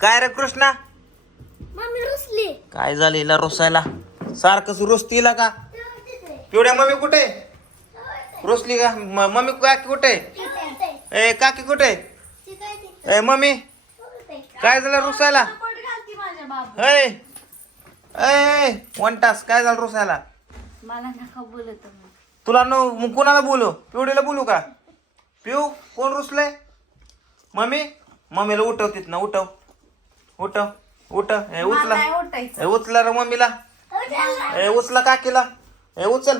काय रे कृष्णा? मम्मी रुसली. काय झालं हिला रोसायला? सारखंच रुसतीला का? पिवड्या मम्मी कुठे? रुसली का? म- मम्मी काकी कुठे? ए काकी कुठे? ए मम्मी काय झालं रुसायला? पट घालती माझ्या बाबा ए ए वन तास काय झालं रुसायला? मला नका बोलत मग. तुला न मग कोणाला बोलू? पिवडीला बोलू का? पिऊ कोण रुसलंय? मम्मी मम्मीला उठव तिथनं उठव. उठव ए मला उचला. नाही उठायचं? ए उचला रे मम्मीला. ए उचला काकीला. ए उचल.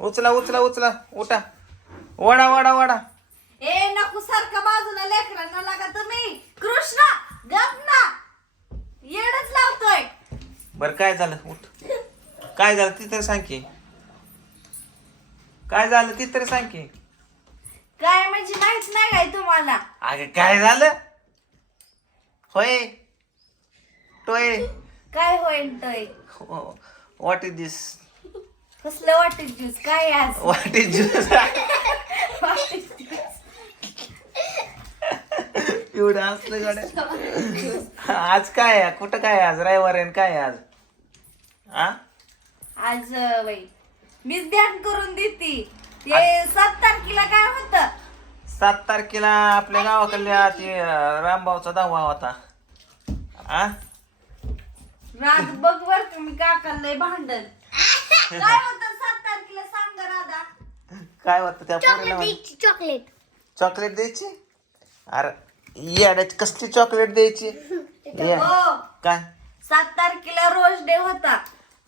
उचला उचला उचला. उठा. वडा वडा वडा. ए नको सारखं बाजूला लेकरांना लागा तुम्ही. कृष्णा गप ना येडच लावतोय. बर काय झालं? उठ. काय झालं? ती तरी सांग की. काय झालं? ती तरी सांग की. काय म्हणजे माहीत नाही काय तुम्हाला. अगं काय झालं? होय. टोय काय होईल तय? व्हॉट इज दिस कसलं वाटेल ज्यूस काय आज? What is juice? एवढं असलं गाड्या आज काय आहे? कुठं काय आहे आज? रविवार आहे न काय आहे आज? आ? आज अं, बाई मीच ध्यान करून देते. ते सात तारखेला काय होत? सात तारखेला आपल्या गावाकडल्या ते अं, रामभाऊचा दहावा होता. आ? रात बघ बर तुम्ही काकालय भांडण. काय होत? सात तारखेला सांग गं राधा. काय होतं त्या पोरीला म्हण- चॉकलेट चॉकलेट. चॉकलेट द्यायची? अरे येड्याची कसली चॉकलेट द्यायची? ये. हो काय? सात तारखेला रोज डे होता.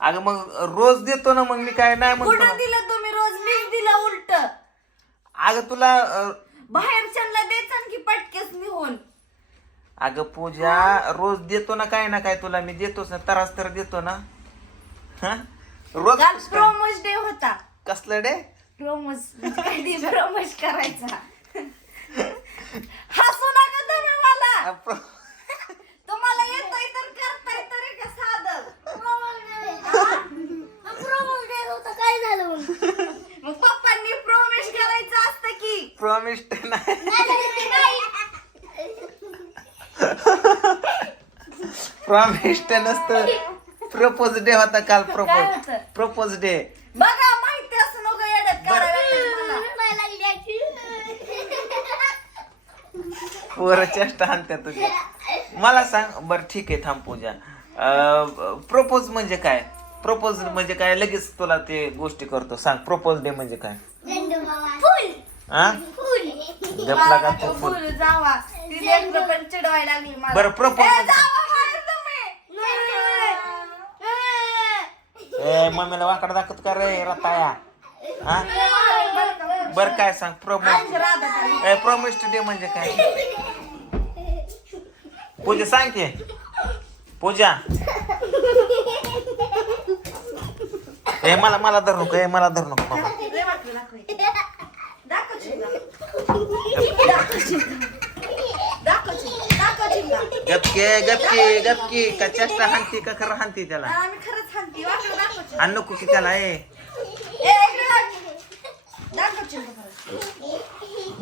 अगं मग रोज देतो ना मग मी काय नाही म्हणतो कुठं ना. दिलं तुम्ही रोज? मीच दिलं उलट. अगं तुला अं, बाहेरच्यांना द्यायचं की पटकेच निघून. अगं पूजा रोज देतो ना काय ना काय तुला मी देतोच ना तरास तर देतो ना. हा? रोज काल कसं काय? प्रोमोज डे होता. कसलं डे प्रोमोज प्रोमोज करायचा हसू नका तुम्ही मला तुम्हाला येतोय तर करताय तरी का साधं होता काय झालं मग मग पप्पांनी प्रोमिस करायचं असतं की प्रॉमिस नाही प्रॉमिस नसतं. प्रपोज डे होता काल प्रपोज होतं? प्रपोज डे बघा माहिती असं नको येड्यात मला. पोरं चेष्टा आणत्या तुझ्या मला सांग बर ठीक आहे थांब पूजा. प्रपोज म्हणजे काय? प्रपोज म्हणजे काय? लगेच तुला ते गोष्टी करतो. सांग प्रपोज डे म्हणजे काय? हा गपला का तू फुल? जावा. ती लेकरं पण चिडवायला लागली मला. बरं, propose ए, जावा बाहेर तुम्ही. ए मम्मीला वाकड दाखवत का रे रताया हा? बरं काय सांग ताई. ए प्रॉमिस डे म्हणजे काय? पूजा सांग की. पूजा. ए मला मला धरू नको ए मला धरू नको? गपके गपकी गपकी. का चेष्टा हानती का खरं हानती त्याला? आणि नको की त्याला ए?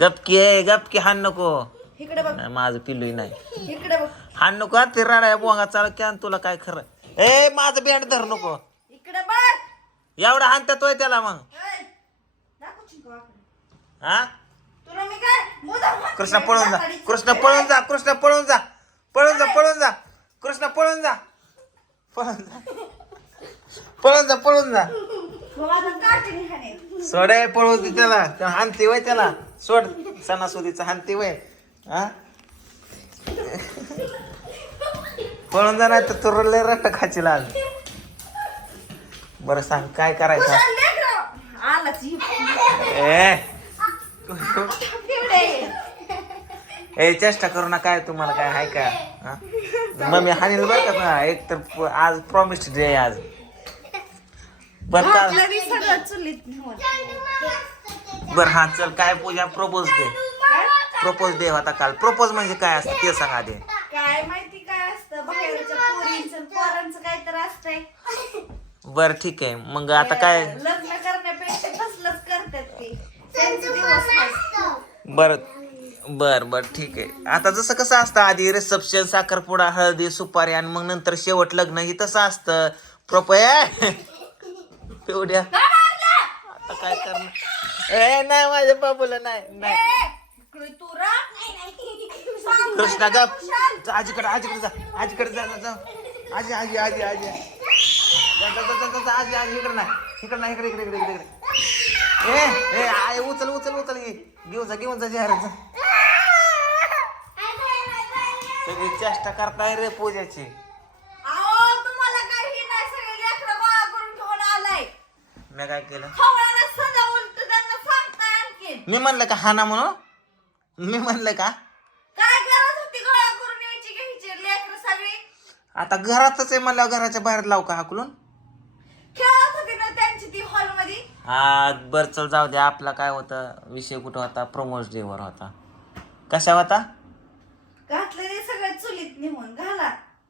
गपकी ए गपकी हान नको. इकडे बघ. नाही, माझं पिल्लू नाही. इकडे बघ. हान नको हा, ते राडा बोंगा चाल की आणि तुला काय खरं. ए माझं बँड धर नको. इकडे बघ. एवढा हानत्या तोय त्याला मग. ए, दाखवशील का वाकडं? हा? तुला मी काय मुद्दाम म्हणते कृष्ण? पळून जा. कृष्ण पळून जा कृष्ण पळून जा. पळून जा पळून जा. कृष्ण पळून जा. पळून जा. पळून जा पळून जा. सोड पळू दे त्याला. त्या हानती वय त्याला. सोड. सणासुदीचा हानती वय. हा? पळून जा नाही तर तू लय रट्ट खाची लाल बरं सांग काय करायचं? ही. ए. चेष्टा करू ना काय तुम्हाला काय आहे का? मग मी हानील बरं का? एक तर आज प्रॉमिस डे आहे आज. बर का? आपलं बी सगळं चुलीत नेऊन. बर हा चल काय पूजा प्रपोज काय? प्रपोज डे होता काल. प्रपोज म्हणजे काय असतं ते सांगा आधी. काय माहिती काय असतं? बाहेरच्या पोरींचं पोरांचं काय तर असतंय. बर ठीक आहे. मग आता काय? लग्न करण्यापेक्षा तसलंच करतात ते. त्यांचे दिवस नसतात. बर बर बर ठीक आहे. आता जसं कसं असतं आधी रिसेप्शन साखरपुडा हळदी सुपारी आणि मग नंतर शेवट लग्न ही तसं असतं. कृपया एवढ्या आता काय करणार? ए नाही माझ्या बाबूला नाही नाही. कृष्णा. जा, आजीकडे आजीकडे जा. आजीकडे जा जा, जा. आजी आजी आजी आजी. जा, जा, जा, जा, जा, आजी आजी इकडे नाही. इकडे नाही इकडे इकडे इकडे इकडे. इकडे ए ए आय उचल उचल उचल घे घेऊन जा घेऊन जा जाहिरात सगळी चेष्टा करताय रे पूजाची अहो तुम्हाला काही नाही सगळे लेकरं गोळा करून घेऊन आलाय मी काय केलं? मी म्हणलं का हाना म्हणून? मी म्हणलं का? आता घरातच आहे म्हणलं घराच्या बाहेर लावू का हाकलून? ना हा बर चल जाऊ दे. आपला काय होता? विषय कुठं होता? प्रमोज डेवर होता. कशा होता? घातलं ते सगळं चुलीत निघून घाला.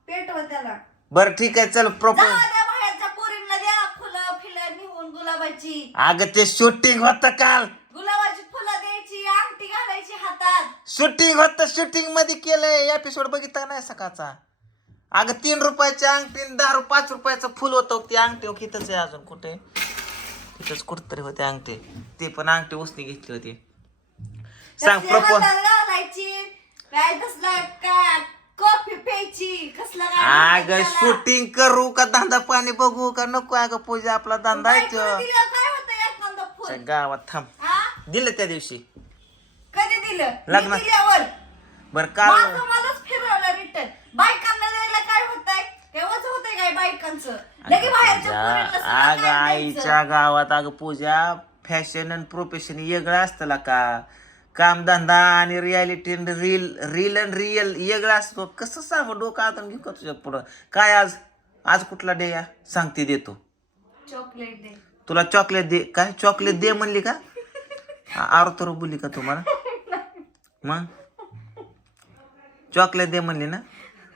पेटवा त्याला. बर ठीक आहे. चल प्रपोज जावा त्या बाहेरच्या पोरींना द्या फुलं फिलं निघून गुलाबाची. अगं ते शूटिंग होतं काल. गुलाबाची फुलं द्यायची अंगठी घालायची हातात. शूटिंग होतं शूटिंगमध्ये केलंय. एपिसोड बघितला नाही सकाळचा? अगं तीन रुपयाची अंगठी दहा रु- पाच रुपयाचं फुल होतं. ती अंगठी तिथंच आहे अजून कुठे? तिथंच कुठतरी होते अंगठी. ते पण अंगठी उसनी घेतली होती. सांग प्रपोज हातात घालायची. काय तसला काय कॉफी प्यायची कसला काय अगं शूटिंग करू का धंदा पाणी बघू का? नको अगं पूजा आपला धंदा आहे बायकोला त्यो. दिल्यावर काय होतं एखादं फुल? त्या गावात थांब. हा? दिलं त्या दिवशी. कधी दिलं? लग्न- दिल्यावर. बर काल माझं मलाच फिरवलं रिटर्न बायकांना द्यायला काय होतंय? तेव्हाच होतंय काय बायकांचं? लगे बाहेरच्या पोरींना पूजा, सगळं अगं काय आईच्या? गावात अगं पूजा फॅशन आणि प्रोफेशन वेगळं असतं का? कामधंदा आणि रियालिटी रील रील आणि रिअल वेगळं असतो कसं सांगू? डोकं आता घेऊ का तुझ्या पुढं. काय आज? आज कुठला डे या सांगते देतो. चॉकलेट दे तुला चॉकलेट दे काय? चॉकलेट दे म्हणली का? आरतोर बोलली का तुम्हाला? मग? चॉकलेट दे म्हणली ना?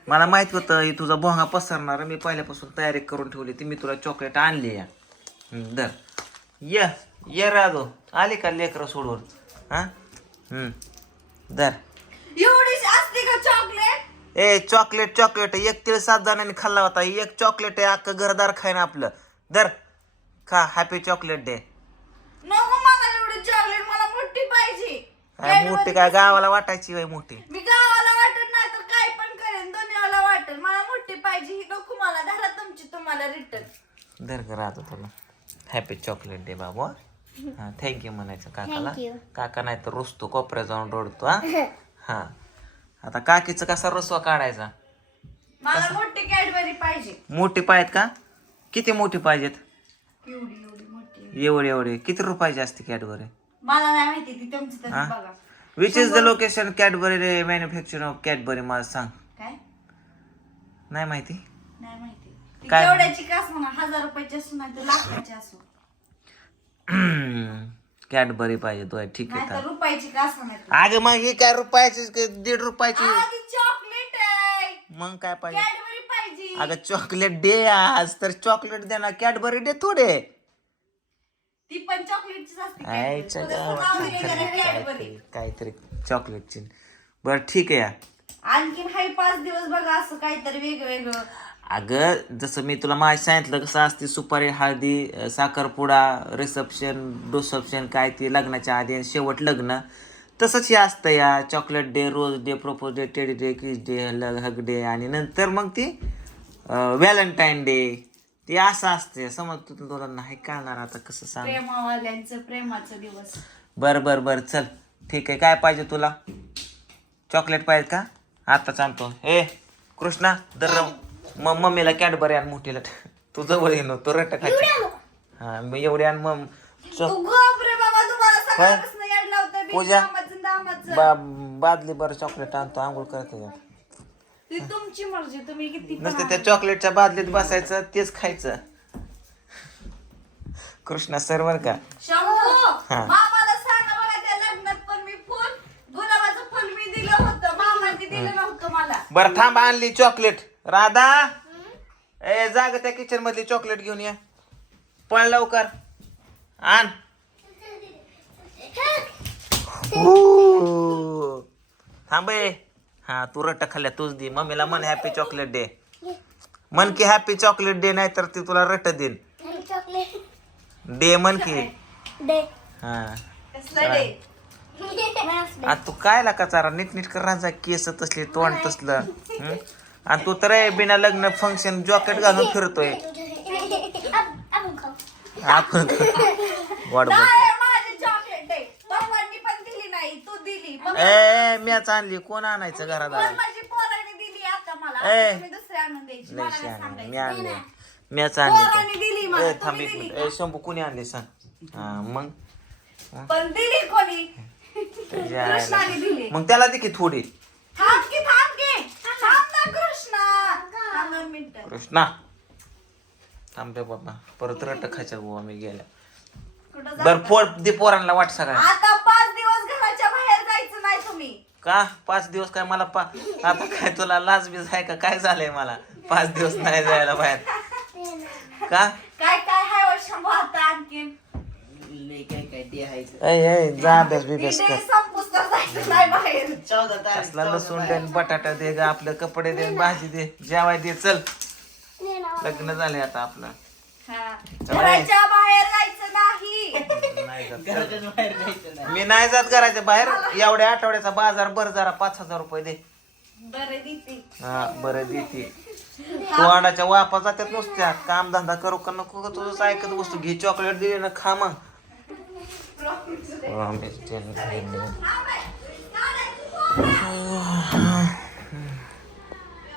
मला माहीत होतं ही तुझा भोंगा पसरणार. मी पहिल्यापासून तयारी करून ठेवली ती मी तुला चॉकलेट आणली या धर. ये ये राजो आली का लेकरं सोडून? हा? हम्म. धर एवढीच असते का चॉकलेट ए चॉकलेट चॉकलेट एक तिळ सात जणांनी खाल्ला होता. एक चॉकलेट आहे अख्खं घरदार खाय ना आपलं. धर खा हॅपी चॉकलेट डे नको मला एवढी चॉकलेट मला मोठी पाहिजे. काय मोठी काय? गावाला वाटायची वय मोठी. मी गावाला वाटत नाही तर काय पण करेन. दुनियाला वाटेल. मला मोठी पाहिजे ही नको मला. धरा तुमची तुम्हाला रिटर्न धर का राहतो तुला हॅपी चॉकलेट डे बाबू हा थँक्यू म्हणायचं काकाला. Thank you. काका नाही तर रुसतो कोपऱ्या जाऊन रडतो हा? हा. आता काकीचा कसा रसवा काढायचा? मला मोठी कॅडबरी पाहिजे. मोठी पाहिजेत का? किती मोठी पाहिजेत? एवढी एवढी मोठी एवढे एवढे. किती रुपयाची असते कॅडबरी? मला नाही माहिती ती तुमची तशी हा? बघा. Which is the location Cadbury manufacture of Cadbury मला सांग. काय? नाही माहिती? नाही माहिती. ती काय? केवढ्याची का असो ना हजार रुपयाची असो नाही तर लाखाची असो. कॅडबरी पाहिजे तो ठीक आहे नाही तर चालेल. रुपयाची का असो नाही? तर. अगं मग ही काय रुपयाची की दीड रुपयाची? चॉकलेट आहे. मग काय पाहिजे? कॅडबरी पाहिजे. अगं चॉकलेट दे आज तर चॉकलेट दे ना. कॅडबरी दे थोडे. ती पण चॉकलेटचीच असते Cadbury. आईच्या थोडंसं गावात नाव दिलेलं आहे Cadbury. काहीतरी काहीतरी चॉकलेटची बरं ठीक आहे आणखीन हाय पाच दिवस बघा असं काहीतरी वेगवेगळं अगं जसं मी तुला माहिती सांगितलं कसं असते सुपारी हळदी साखरपुडा रिसेप्शन डोसप्शन काय ते लग्नाच्या आधी आणि शेवट लग्न तसंच हे असतं या. Chocolate day rose day propose day teddy day kiss day hug day आणि नंतर मग ती व्हॅलेंटाईन डे ते असं असते. समज तू तुला नाही कळणार आता कसं सांग. प्रेमावाल्यांचं प्रेमाचं दिवस. बर बर बर. चल. ठीक आहे. काय पाहिजे तुला? चॉकलेट पाहिजे का? आत्ताच आणतो. ए कृष्णा दर मग मम्मीला कॅडबरी आण मोठीला. तू जवळ ये तो रट्टा खायची. हा मग एवढी आण मग पूजा. बा बादली बरं चॉकलेट आणतो आंघोळ करतो यात. ती तुमची मर्जी तुम्ही किती पण नुसतं त्या चॉकलेटच्या बादलीत बसायचं तेच खायचं. कृष्णा सर बर का? शंभू हा. मामाला सांगा बघा त्या लग्नात पण मी फुल गुलाबाचं फुल मी दिलं होतं मामाने दिलं नव्हतं मला. बरं थांब आणली चॉकलेट राधा! ए जाग त्या किचन मधली चॉकलेट घेऊन या. पळ लवकर. आण. थांब. हा तू रट्टा खाल्ल्या तूच दे. मम्मीला म्हण हॅपी चॉकलेट डे म्हण की हॅपी चॉकलेट डे नाही तर ती तुला रट्ट देईन. डे म्हण की. दे. हा. तू काय लाका चारा? नीट नीट कर राजा केस तसले तोंड तसलं. हं? आणि तू तर ए, बिना लग्न फंक्शन जॉकेट घालून फिरतोय. आपण वाट बघ. ए मॅच आणली. कोण आणायचं घरात ए. मी आणले. मॅच आणली थांब ए शंभू कोणी आणली सांग? मग? मग त्याला दे की थोडी थांब की थांब की थांब ना कृष्णा थांब दोन मिनिटं कृष्णा थांब रे बाबा. परत रट्ट खायच्या गोवा मी गेल्या. कुठं जा? बर पोर दे पोरांना वाट सगळ्या. आता पाच दिवस घराच्या बाहेर जायचं नाही तुम्ही. का? पाच दिवस काय मला पा आता काय तुला लाज बीज आहे का? काय झालंय मला? पाच दिवस नाही जायला बाहेर. का? काय काय हाय हो शंभू आता आणखीन? ऐ ऐ जा अभ्यास बिभ्यास ती कर. day संपूस तर जायचं नाही बाहेर. कसला लसूण दे बटाटा दे ग आपलं कपडे दे भाजी दे. जेवाय दे चल. लग्न झाले आता आपलं. हा. घराच्या बाहेर जायचं नाही. नाही जात. मी नाही जात घराच्या बाहेर. एवढ्या आठवड्याचा बाजार भर जरा पाच हजार रुपये दे. बरं दिती. हा बरं देते. तोंडाच्या वापा जात्यात नुसत्या. काम धंदा करू का नको का तुझंच ऐकत वस्तू घे चॉकलेट दिली ना खा मग. Promise.